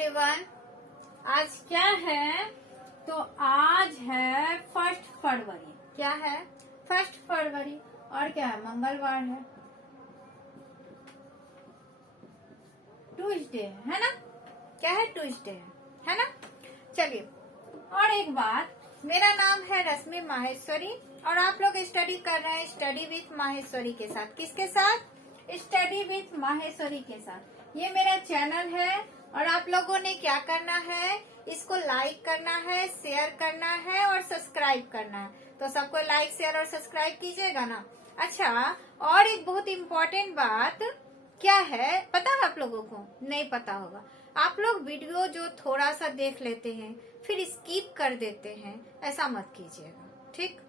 Everyone. आज क्या है? तो आज है 1 फरवरी। क्या है? 1 फरवरी। और क्या है? मंगलवार है, ट्यूसडे है ना? क्या है? ट्यूसडे है ना? चलिए, और एक बात, मेरा नाम है रश्मि माहेश्वरी और आप लोग स्टडी कर रहे हैं स्टडी विथ माहेश्वरी के साथ। किसके साथ? स्टडी विथ माहेश्वरी के साथ। ये मेरा चैनल है और आप लोगों ने क्या करना है, इसको लाइक करना है, शेयर करना है और सब्सक्राइब करना है। तो सबको लाइक शेयर और सब्सक्राइब कीजिएगा ना। अच्छा, और एक बहुत इम्पोर्टेंट बात क्या है पता है आप लोगों को? नहीं पता होगा। आप लोग वीडियो जो थोड़ा सा देख लेते हैं फिर स्किप कर देते हैं, ऐसा मत कीजिएगा, ठीक?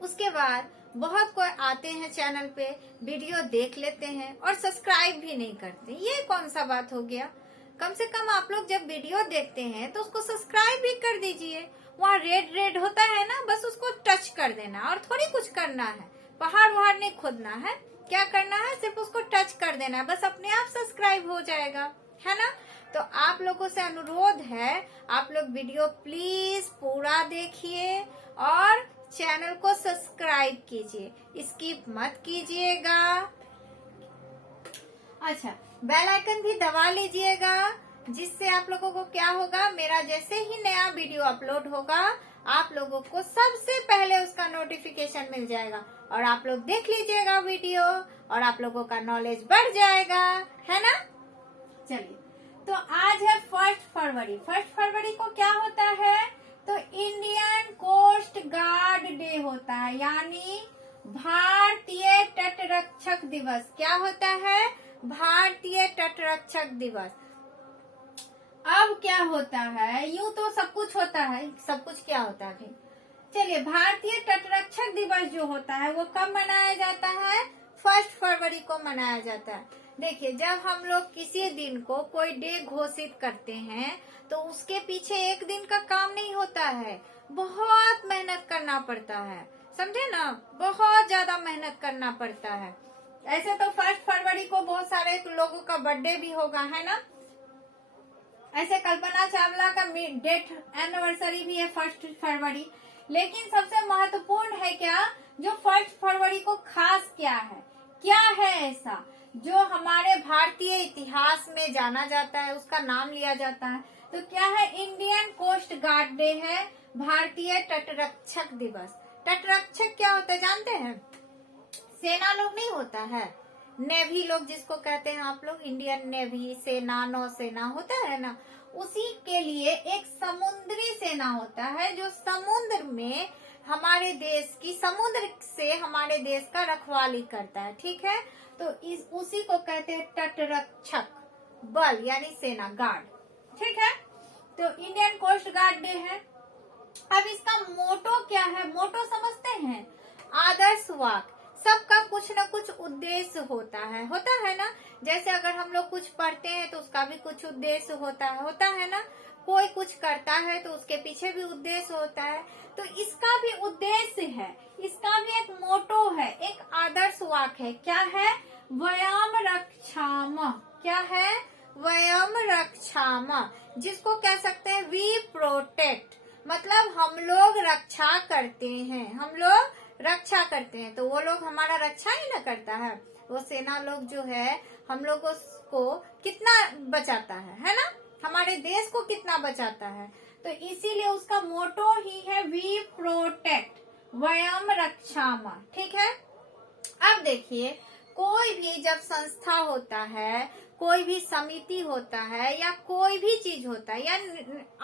उसके बाद बहुत कोई आते हैं चैनल पे, वीडियो देख लेते हैं और सब्सक्राइब भी नहीं करते। ये कौन सा बात हो गया? कम से कम आप लोग जब वीडियो देखते हैं तो उसको सब्सक्राइब भी कर दीजिए। वहाँ रेड रेड होता है ना, बस उसको टच कर देना और थोड़ी कुछ करना है। पहाड़ वहाड़ नहीं खोदना है। क्या करना है? सिर्फ उसको टच कर देना है, बस अपने आप सब्सक्राइब हो जाएगा, है ना? तो आप लोगों से अनुरोध है, आप लोग वीडियो प्लीज पूरा देखिए और चैनल को सब्सक्राइब कीजिए, स्किप मत कीजिएगा। अच्छा, बेल आइकन भी दबा लीजिएगा, जिससे आप लोगों को क्या होगा, मेरा जैसे ही नया वीडियो अपलोड होगा आप लोगों को सबसे पहले उसका नोटिफिकेशन मिल जाएगा और आप लोग देख लीजिएगा वीडियो और आप लोगों का नॉलेज बढ़ जाएगा, है ना? चलिए, तो आज है 1 फरवरी। 1 फरवरी को क्या होता है? तो इंडियन कोस्ट गार्ड डे होता है, यानी भारतीय तटरक्षक दिवस। क्या होता है? भारतीय तटरक्षक दिवस। अब क्या होता है, यूं तो सब कुछ होता है, सब कुछ क्या होता है भाई? चलिए, भारतीय तटरक्षक दिवस जो होता है वो कब मनाया जाता है? 1 फरवरी को मनाया जाता है। देखिए, जब हम लोग किसी दिन को कोई डे घोषित करते हैं तो उसके पीछे एक दिन का काम नहीं होता है, बहुत मेहनत करना पड़ता है, समझे ना? बहुत ज्यादा मेहनत करना पड़ता है। ऐसे तो 1 फरवरी को बहुत सारे लोगों का बर्थडे भी होगा, है ना? ऐसे कल्पना चावला का डेट एनिवर्सरी भी है 1 फरवरी। लेकिन सबसे महत्वपूर्ण है क्या, जो 1 फरवरी को खास क्या है? क्या है ऐसा जो हमारे भारतीय इतिहास में जाना जाता है, उसका नाम लिया जाता है? तो क्या है? इंडियन कोस्ट गार्ड डे है, भारतीय तटरक्षक दिवस। तटरक्षक क्या होता है जानते हैं? सेना लोग नहीं होता है, नेवी लोग जिसको कहते हैं आप लोग, इंडियन नेवी, सेना, नौसेना होता है ना, उसी के लिए एक समुद्री सेना होता है जो समुद्र में हमारे देश की, समुद्र से हमारे देश का रखवाली करता है, ठीक है? तो उसी को कहते हैं तटरक्षक बल, यानी सेना, गार्ड, ठीक है? तो इंडियन कोस्ट गार्ड डे है। अब इसका मोटो क्या है? मोटो समझते हैं? आदर्श वाक्य। सबका कुछ न कुछ उद्देश्य होता है ना? जैसे अगर हम लोग कुछ पढ़ते हैं तो उसका भी कुछ उद्देश्य होता है ना? कोई कुछ करता है तो उसके पीछे भी उद्देश्य होता है। तो इसका भी उद्देश्य है, इसका भी एक मोटो है, एक आदर्श वाक्य है। क्या है? वयम रक्षामः। क्या है? वयम रक्षामः, जिसको कह सकते हैं वी प्रोटेक्ट, मतलब हम लोग रक्षा करते हैं, हम लोग रक्षा करते हैं। तो वो लोग हमारा रक्षा ही ना करता है, वो सेना लोग जो है हम लोगों को कितना बचाता है ना? हमारे देश को कितना बचाता है। तो इसीलिए उसका मोटो ही है वी प्रोटेक्ट वयम रक्षामः, ठीक है? अब देखिए, कोई भी जब संस्था होता है, कोई भी समिति होता है या कोई भी चीज होता है, या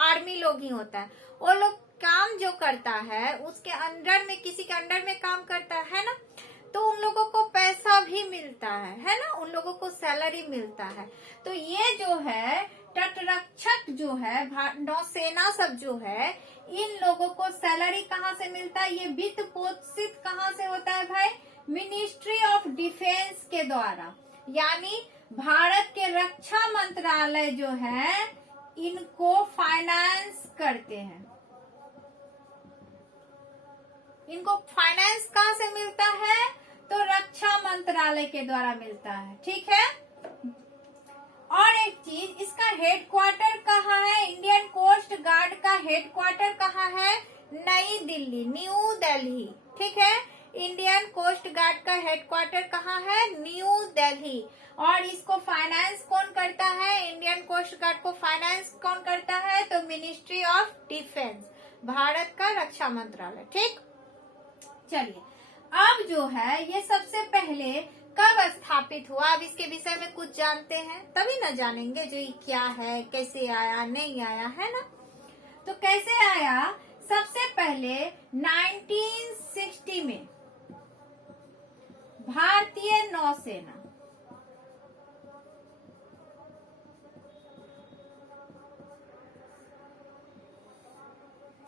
आर्मी लोग ही होता है, वो लोग काम जो करता है उसके अंडर में, किसी के अंडर में काम करता है ना, तो उन लोगों को पैसा भी मिलता है ना? उन लोगों को सैलरी मिलता है। तो ये जो है तटरक्षक जो है, नौसेना सब जो है, इन लोगों को सैलरी कहाँ से मिलता है? ये वित्त पोषित कहाँ से होता है भाई? मिनिस्ट्री ऑफ डिफेंस के द्वारा, यानी भारत के रक्षा मंत्रालय जो है इनको फाइनेंस करते हैं। इनको फाइनेंस कहाँ से मिलता है? तो रक्षा मंत्रालय के द्वारा मिलता है, ठीक है? और एक चीज, इसका हेडक्वार्टर हेडक्वार्टर कहाँ है? नई दिल्ली, न्यू दिल्ली। ठीक है, इंडियन कोस्ट गार्ड का हेडक्वार्टर कहाँ है? न्यू दिल्ली। और इसको फाइनेंस कौन करता है? इंडियन कोस्ट गार्ड को फाइनेंस कौन करता है? तो मिनिस्ट्री ऑफ डिफेंस, भारत का रक्षा मंत्रालय। ठीक, चलिए अब जो है ये सबसे पहले कब स्थापित हुआ, अब इसके विषय में कुछ जानते हैं, तभी ना जानेंगे जो ये क्या है, कैसे आया, नहीं आया, है ना। तो कैसे आया? सबसे पहले 1960 में भारतीय नौसेना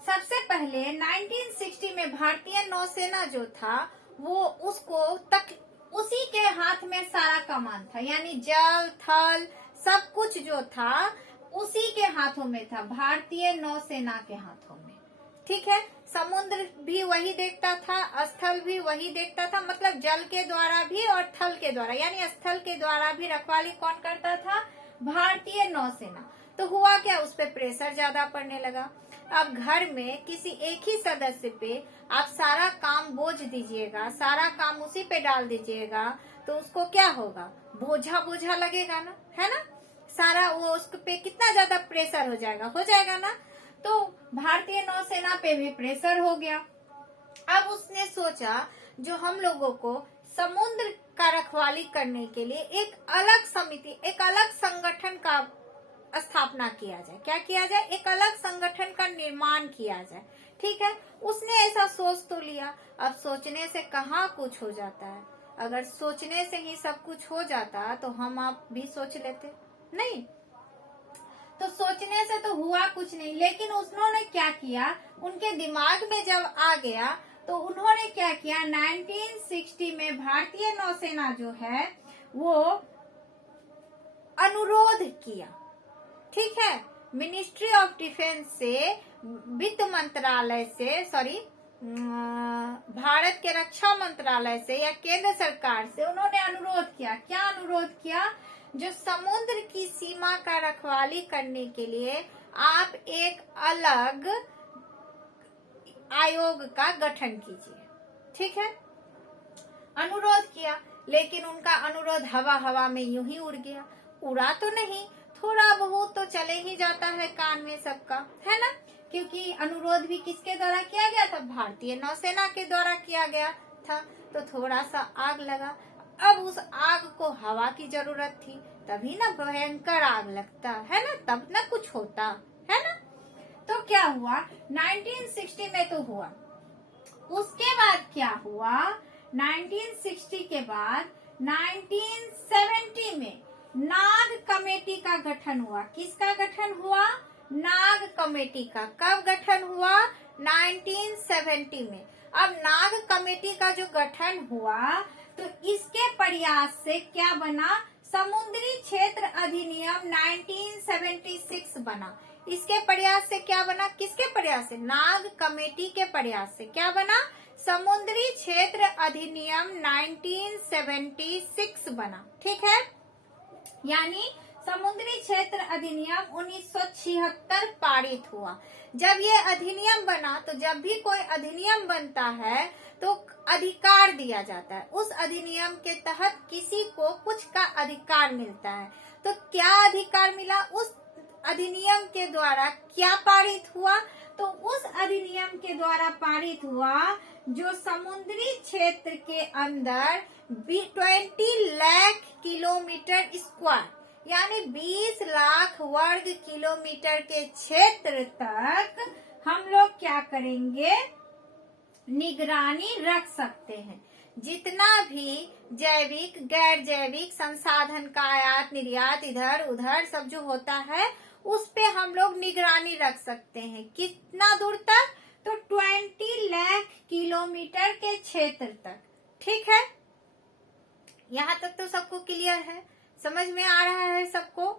सबसे पहले 1960 में भारतीय नौसेना जो था वो उसी के हाथ में सारा कमान था, यानी जल थल सब कुछ जो था उसी के हाथों में था, भारतीय नौसेना के हाथों में। ठीक है, समुद्र भी वही देखता था, स्थल भी वही देखता था, मतलब जल के द्वारा भी और थल के द्वारा, यानी स्थल के द्वारा भी रखवाली कौन करता था? भारतीय नौसेना। तो हुआ क्या, उस पे प्रेशर ज्यादा पड़ने लगा। अब घर में किसी एक ही सदस्य पे आप सारा काम बोझ दीजिएगा, सारा काम उसी पे डाल दीजिएगा, तो उसको क्या होगा? बोझा बोझा लगेगा ना, है ना। सारा वो उस पे कितना ज्यादा प्रेशर हो जाएगा ना। तो भारतीय नौसेना पे भी प्रेशर हो गया। अब उसने सोचा जो हम लोगों को समुद्र का रखवाली करने के लिए एक अलग समिति, एक अलग संगठन का स्थापना किया जाए। क्या किया जाए? एक अलग संगठन का निर्माण किया जाए। ठीक है, उसने ऐसा सोच तो लिया। अब सोचने से कहाँ कुछ हो जाता है, अगर सोचने से ही सब कुछ हो जाता तो हम आप भी सोच लेते, नहीं। तो सोचने से तो हुआ कुछ नहीं, लेकिन उन्होंने क्या किया, उनके दिमाग में जब आ गया तो उन्होंने क्या किया, 1960 में भारतीय नौसेना जो है वो अनुरोध किया। ठीक है, मिनिस्ट्री ऑफ डिफेंस से, वित्त मंत्रालय से, भारत के रक्षा मंत्रालय से या केंद्र सरकार से उन्होंने अनुरोध किया। क्या अनुरोध किया? जो समुद्र की सीमा का रखवाली करने के लिए आप एक अलग आयोग का गठन कीजिए। ठीक है, अनुरोध किया, लेकिन उनका अनुरोध हवा हवा में यूं ही उड़ गया। उड़ा तो नहीं, थोड़ा बहुत तो चले ही जाता है कान में सबका, है ना, क्योंकि अनुरोध भी किसके द्वारा किया गया था? भारतीय नौसेना के द्वारा किया गया था। तो थोड़ा सा आग लगा। अब उस आग को हवा की जरूरत थी, तभी ना भयंकर आग लगता है ना, तब ना कुछ होता है ना। तो क्या हुआ, 1960 में तो हुआ। उसके बाद क्या हुआ, 1960 के बाद 1970 में नाग कमेटी का गठन हुआ। किसका गठन हुआ? नाग कमेटी का। कब गठन हुआ? 1970 में। अब नाग कमेटी का जो गठन हुआ तो इसके प्रयास से क्या बना? समुद्री क्षेत्र अधिनियम 1976 बना। इसके प्रयास से क्या बना? किसके प्रयास से? नाग कमेटी के प्रयास से क्या बना? समुद्री क्षेत्र अधिनियम 1976 बना। ठीक है, यानी समुद्री क्षेत्र अधिनियम 1976 पारित हुआ। जब ये अधिनियम बना तो जब भी कोई अधिनियम बनता है तो अधिकार दिया जाता है, उस अधिनियम के तहत किसी को कुछ का अधिकार मिलता है। तो क्या अधिकार मिला? उस अधिनियम के द्वारा क्या पारित हुआ? तो उस अधिनियम के द्वारा पारित हुआ जो समुद्री क्षेत्र के अंदर 20 लाख किलोमीटर स्क्वायर, यानी 20 लाख वर्ग किलोमीटर के क्षेत्र तक हम लोग क्या करेंगे? निगरानी रख सकते हैं। जितना भी जैविक गैर जैविक संसाधन का आयात निर्यात इधर उधर सब जो होता है उस पे हम लोग निगरानी रख सकते हैं। कितना दूर तक? तो 20 लाख किलोमीटर के क्षेत्र तक। ठीक है, यहाँ तक तो सबको क्लियर है, समझ में आ रहा है सबको?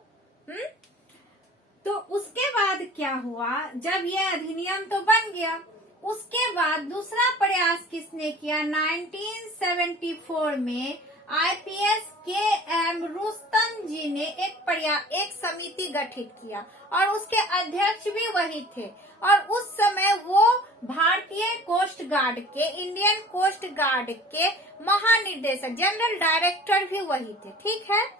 तो उसके बाद क्या हुआ, जब ये अधिनियम तो बन गया, उसके बाद दूसरा प्रयास किसने किया? 1974 में आईपीएस के.एम. रुस्तम जी ने एक समिति गठित किया और उसके अध्यक्ष भी वही थे और उस समय वो भारतीय कोस्ट गार्ड के, इंडियन कोस्ट गार्ड के महानिदेशक, जनरल डायरेक्टर भी वही थे। ठीक है,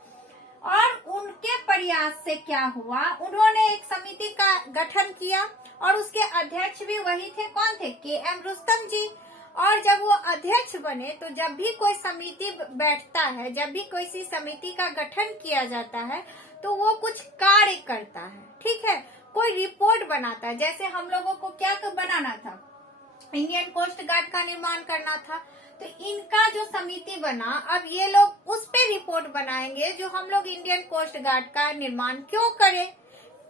और उनके प्रयास से क्या हुआ, उन्होंने एक समिति का गठन किया और उसके अध्यक्ष भी वही थे। कौन थे? के.एम. रुस्तम जी। और जब वो अध्यक्ष बने तो जब भी कोई समिति बैठता है, जब भी कोई सी समिति का गठन किया जाता है तो वो कुछ कार्य करता है। ठीक है, कोई रिपोर्ट बनाता है। जैसे हम लोगों को क्या बनाना था, इंडियन कोस्ट गार्ड का निर्माण करना था, तो इनका जो समिति बना, अब ये लोग उस पे रिपोर्ट बनाएंगे जो हम लोग इंडियन कोस्ट गार्ड का निर्माण क्यों करें,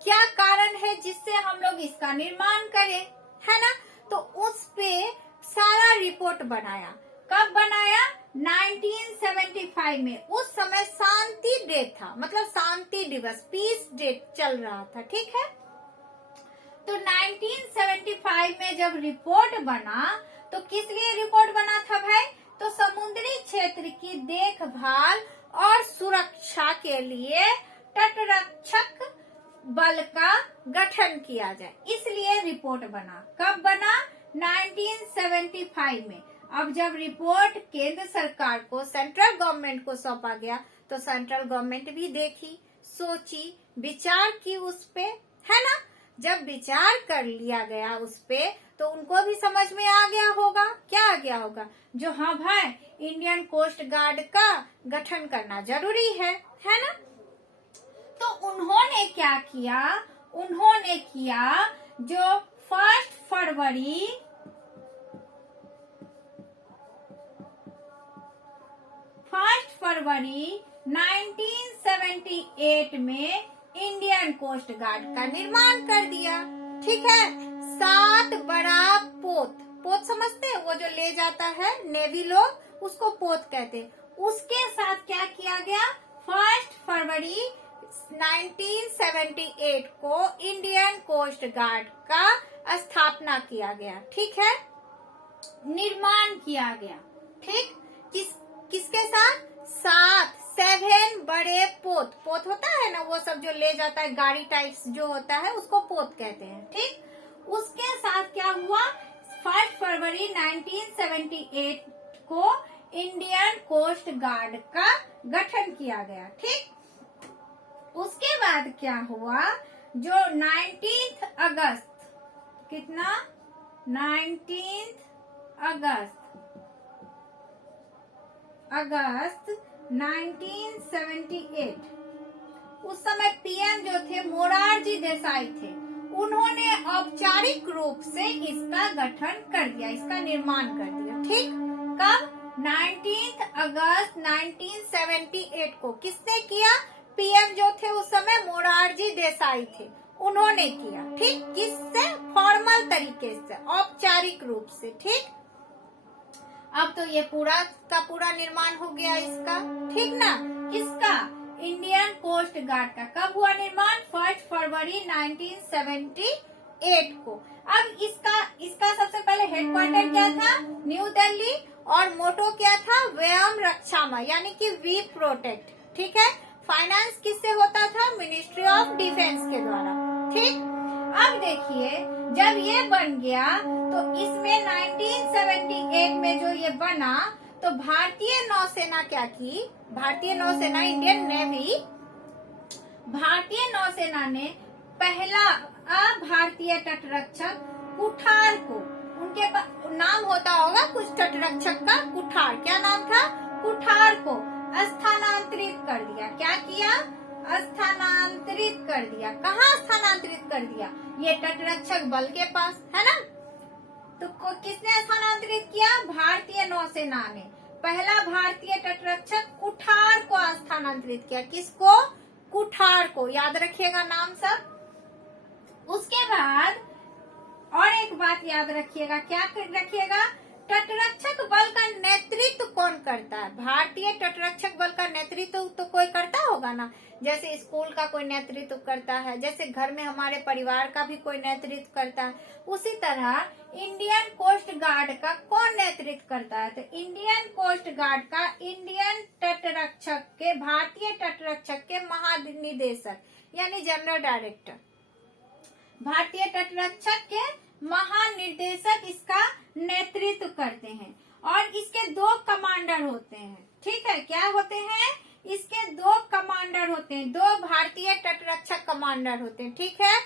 क्या कारण है जिससे हम लोग इसका निर्माण करें, है ना। तो उस पे सारा रिपोर्ट बनाया। कब बनाया? 1975 में। उस समय शांति डे था, मतलब शांति दिवस, पीस डे चल रहा था। ठीक है, तो 1975 में जब रिपोर्ट बना तो किस लिए रिपोर्ट बना था भाई? तो समुद्री क्षेत्र की देखभाल और सुरक्षा के लिए तटरक्षक बल का गठन किया जाए, इसलिए रिपोर्ट बना। कब बना? 1975 में। अब जब रिपोर्ट केंद्र सरकार को, सेंट्रल गवर्नमेंट को सौंपा गया तो सेंट्रल गवर्नमेंट भी देखी, सोची, विचार की उस पे, है ना। जब विचार कर लिया गया उस पे तो उनको भी समझ में आ गया होगा। क्या आ गया होगा? जो हाँ भाई, इंडियन कोस्ट गार्ड का गठन करना जरूरी है ना। तो उन्होंने क्या किया? उन्होंने किया जो 1 फरवरी 1978 में इंडियन कोस्ट गार्ड का निर्माण कर दिया। ठीक है, 7 बड़ा पोत समझते हैं, वो जो ले जाता है नेवी लोग, उसको पोत कहते हैं। उसके साथ क्या किया गया? 1 फरवरी 1978 को इंडियन कोस्ट गार्ड का स्थापना किया गया। ठीक है, निर्माण किया गया। ठीक, किसके साथ? 7 बड़े पोत होता है ना, वो सब जो ले जाता है, गाड़ी टाइप्स जो होता है उसको पोत कहते हैं। ठीक, उसके साथ क्या हुआ? 1 फरवरी 1978 को इंडियन कोस्ट गार्ड का गठन किया गया। ठीक, उसके बाद क्या हुआ? जो 19 अगस्त, कितना? 19 अगस्त 1978, उस समय पीएम जो थे मोरारजी देसाई थे, उन्होंने औपचारिक रूप से इसका गठन कर दिया, इसका निर्माण कर दिया। ठीक, कब? 19 अगस्त 1978 को। किसने किया? पीएम जो थे उस समय मोरारजी देसाई थे, उन्होंने किया। ठीक, किससे? फॉर्मल तरीके से, औपचारिक रूप से। ठीक, अब तो ये पूरा का पूरा निर्माण हो गया इसका। ठीक ना, किसका? इंडियन कोस्ट गार्ड का। कब हुआ निर्माण? 1 फरवरी 1978 को। अब इसका सबसे पहले हेडक्वार्टर क्या था? न्यू दिल्ली, और मोटो क्या था? व्यम रक्षामय, यानी कि वी प्रोटेक्ट। ठीक है, फाइनेंस किससे होता था? मिनिस्ट्री ऑफ डिफेंस के द्वारा। ठीक, अब देखिए, जब ये बन गया तो इसमें 1978 में जो ये बना तो भारतीय नौसेना क्या की? भारतीय नौसेना, इंडियन नेवी, भारतीय नौसेना ने पहला भारतीय तटरक्षक कुठार को, उनके नाम होता होगा कुछ तटरक्षक का, कुठार, क्या नाम था? कुठार को स्थानांतरित कर दिया। क्या किया? स्थानांतरित कर दिया। कहाँ स्थानांतरित कर दिया? ये तटरक्षक बल के पास, है ना। तो किसने स्थानांतरित किया? भारतीय नौसेना ने पहला भारतीय तटरक्षक कुठार को स्थानांतरित किया। किसको? कुठार को, याद रखिएगा नाम सब। उसके बाद और एक बात याद रखिएगा, क्या रखिएगा? तटरक्षक बल का नेतृत्व कौन करता है? भारतीय तटरक्षक बल का नेतृत्व तो कोई करता होगा ना, जैसे स्कूल का कोई नेतृत्व करता है, जैसे घर में हमारे परिवार का भी कोई नेतृत्व करता है, उसी तरह इंडियन कोस्ट गार्ड का कौन नेतृत्व करता है? तो इंडियन कोस्ट गार्ड का इंडियन तटरक्षक के, भारतीय तटरक्षक के महानिदेशक यानी जनरल डायरेक्टर, भारतीय तटरक्षक के महानिर्देशक इसका नेतृत्व करते हैं। और इसके 2 कमांडर होते हैं, ठीक है। क्या होते हैं? इसके 2 कमांडर होते हैं, 2 भारतीय तटरक्षक कमांडर होते हैं, ठीक है।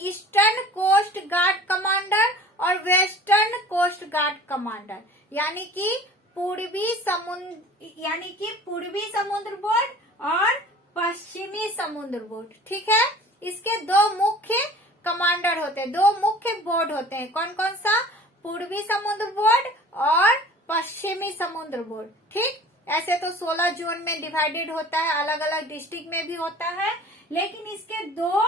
ईस्टर्न कोस्ट गार्ड कमांडर और वेस्टर्न कोस्ट गार्ड कमांडर, यानी कि पूर्वी समुद्र बोर्ड और पश्चिमी समुद्र बोर्ड, ठीक है। इसके 2 मुख्य कमांडर होते हैं, 2 मुख्य बोर्ड होते हैं। कौन कौन सा? पूर्वी समुद्र बोर्ड और पश्चिमी समुद्र बोर्ड, ठीक। ऐसे तो 16 जोन में डिवाइडेड होता है, अलग अलग डिस्ट्रिक्ट में भी होता है, लेकिन इसके 2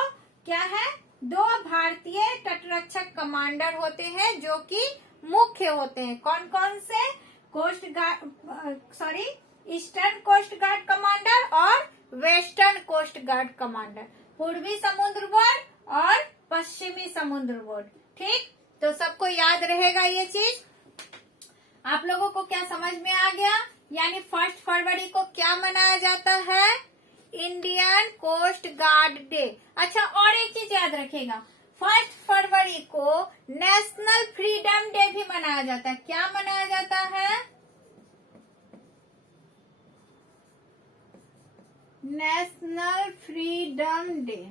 क्या है? 2 भारतीय तटरक्षक कमांडर होते हैं जो कि मुख्य होते हैं। कौन कौन से? ईस्टर्न कोस्ट गार्ड कमांडर और वेस्टर्न कोस्ट गार्ड कमांडर, पूर्वी समुद्र बोर्ड और पश्चिमी समुद्र बोर्ड, ठीक। तो सबको याद रहेगा ये चीज। आप लोगों को क्या समझ में आ गया? यानी 1 फरवरी को क्या मनाया जाता है? Indian coast guard day. अच्छा, और एक चीज याद रखेगा, 1 फरवरी को नेशनल फ्रीडम डे भी मनाया जाता है। क्या मनाया जाता है? National freedom day.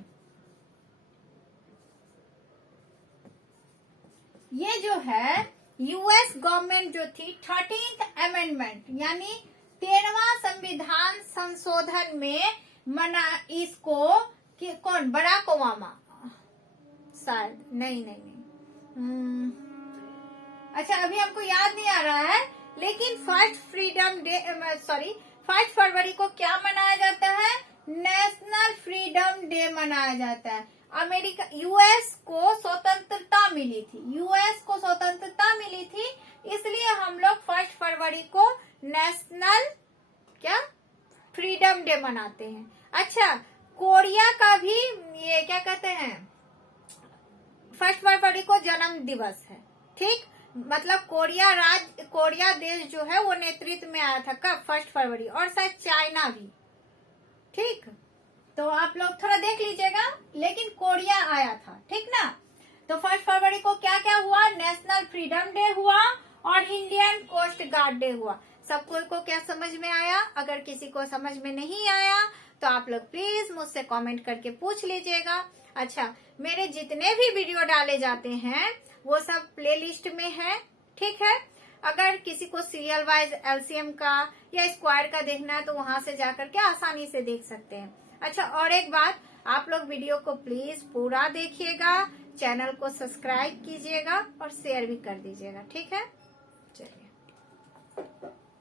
ये जो है यूएस गवर्नमेंट जो थी 13th अमेंडमेंट यानी 13वां संविधान संशोधन में मना इसको कि कौन? बराक ओबामा, शायद नहीं। अच्छा, अभी हमको याद नहीं आ रहा है, लेकिन 1 फरवरी को क्या मनाया जाता है? नेशनल फ्रीडम डे मनाया जाता है। यूएस को स्वतंत्रता मिली थी, इसलिए हम लोग 1 फरवरी को नेशनल फ्रीडम डे मनाते हैं। अच्छा, कोरिया का भी ये क्या कहते हैं, 1 फरवरी को जन्म दिवस है, ठीक। मतलब कोरिया देश जो है वो नेतृत्व में आया था कब? 1 फरवरी। और शायद चाइना भी, ठीक। तो आप लोग थोड़ा देख लीजिएगा, लेकिन कोरिया आया था, ठीक ना। तो 1 फरवरी को क्या क्या हुआ? नेशनल फ्रीडम डे हुआ और इंडियन कोस्ट गार्ड डे हुआ। सबको को क्या समझ में आया? अगर किसी को समझ में नहीं आया तो आप लोग प्लीज मुझसे कमेंट करके पूछ लीजिएगा। अच्छा, मेरे जितने भी वीडियो डाले जाते हैं वो सब प्लेलिस्ट में है, ठीक है। अगर किसी को सीरियल वाइज एलसीएम का या स्क्वायर का देखना है तो वहां से जाकर के आसानी से देख सकते हैं। अच्छा, और एक बात, आप लोग वीडियो को प्लीज पूरा देखिएगा, चैनल को सब्सक्राइब कीजिएगा और शेयर भी कर दीजिएगा, ठीक है। चलिए।